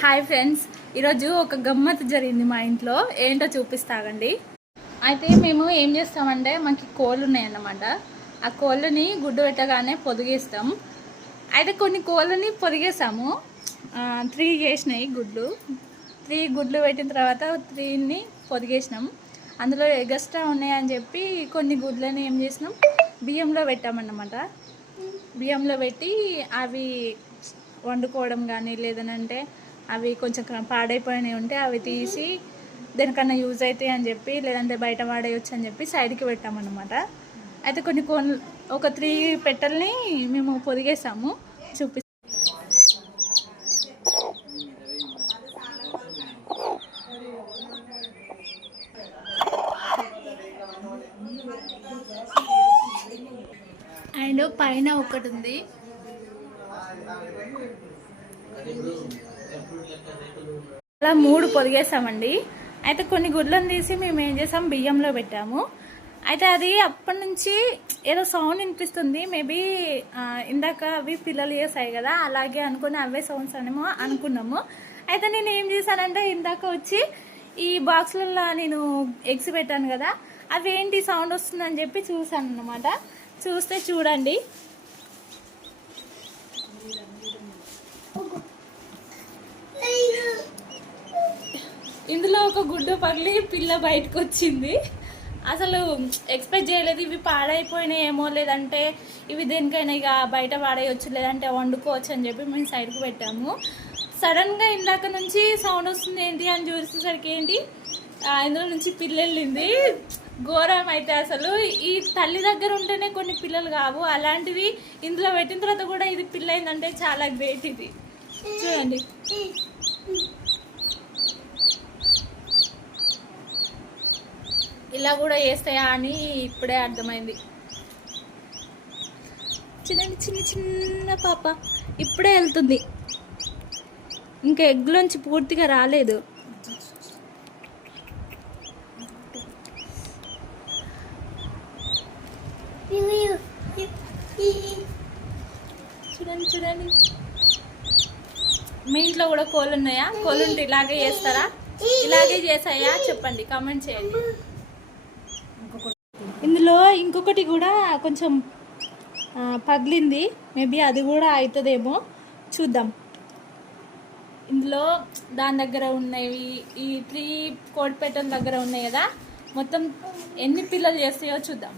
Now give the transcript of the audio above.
Hi friends. ఈరోజు ఒక గమ్మత్ జరిగింది మా ఇంట్లో. ఏంటో చూపిస్తాగండి అయితే మేము ఏం చేస్తామంటే మాకు కోళ్ళు ఉన్నాయన్నమాట. ఆ కోళ్ళని గుడ్డు పెట్టగానే పొదిగేస్తాం. అయితే కొన్ని కోళ్ళని పొదిగేసాము. త్రీ చేసినాయి గుడ్లు. త్రీ గుడ్లు పెట్టిన తర్వాత త్రీని పొదిగేసినాం. అందులో ఎగస్ట్రా ఉన్నాయని చెప్పి కొన్ని గుడ్లని ఏం చేసినాం? బియ్యంలో పెట్టామన్నమాట. బియ్యంలో పెట్టి అవి వండుకోవడం కానీ లేదనంటే అవి కొంచెం క- పాడైపోయినవి ఉంటే అవి తీసి దేనికన్నా యూజ్ అవుతాయి అని చెప్పి లేదంటే బయట వాడేయచ్చు అని చెప్పి సైడ్కి పెట్టామన్నమాట. అయితే కొన్ని కోన్ ఒక త్రీ పెట్టెల్ని మేము పొదిగేసాము. చూపి అండ్ పైన ఒకటి ఉంది. అలా మూడు పొదిగేసామండి. అయితే కొన్ని గుడ్లను తీసి మేము ఏం చేసాం బియ్యంలో పెట్టాము. అయితే అది అప్పటి నుంచి ఏదో సౌండ్ వినిపిస్తుంది. మేబీ ఇందాక అవి పిల్లలు చేసాయి కదా అలాగే అనుకుని అవే సౌండ్స్ అనేమో అనుకున్నాము. అయితే నేను ఏం చేశానంటే ఇందాక వచ్చి ఈ బాక్స్లలో నేను ఎగ్స్ పెట్టాను కదా అవి ఏంటి సౌండ్ వస్తుందని చెప్పి చూసాను అనమాట చూస్తే చూడండి. ఇందులో ఒక గుడ్డు పగిలి పిల్ల బయటకు వచ్చింది అసలు ఎక్స్పెక్ట్ చేయలేదు ఇవి పాడైపోయినాయేమో లేదంటే ఇవి దేనికైనా ఇక బయట పాడేయచ్చు లేదంటే వండుకోవచ్చు అని చెప్పి మేము సైడ్కి పెట్టాము. సడన్గా ఇందాక నుంచి సౌండ్ వస్తుంది ఏంటి అని చూసేసరికి ఏంటి? ఇందులో నుంచి పిల్ల వెళ్ళింది. ఘోరం అయితే అసలు. ఈ తల్లి దగ్గర ఉంటేనే కొన్ని పిల్లలు కావు. అలాంటివి ఇందులో పెట్టిన తర్వాత కూడా ఇది పిల్ల అయిందంటే చాలా గ్రేట్ ఇది. చూడండి. ఇలా కూడా చేస్తాయా అని ఇప్పుడే అర్థమైంది. చిన్న చిన్న చిన్న పాప ఇప్పుడే వెళ్తుంది. ఇంకా ఎగ్లోంచి పూర్తిగా రాలేదు. చూడండి చూడండి. మీ ఇంట్లో కూడా కోళ్ళు ఉన్నాయా? కోళ్ళు ఉంటే ఇలాగే చేస్తారా? ఇలాగే చేసాయా? చెప్పండి కామెంట్ చేయండి. ఇందులో ఇంకొకటి కూడా కొంచెం పగిలింది. మేబీ అది కూడా అవుతుందేమో చూద్దాం. ఇందులో దాని దగ్గర ఉన్నవి ఈ త్రీ కోడిపేటల దగ్గర ఉన్నాయి కదా. మొత్తం ఎన్ని పిల్లలు చేస్తాయో చూద్దాం.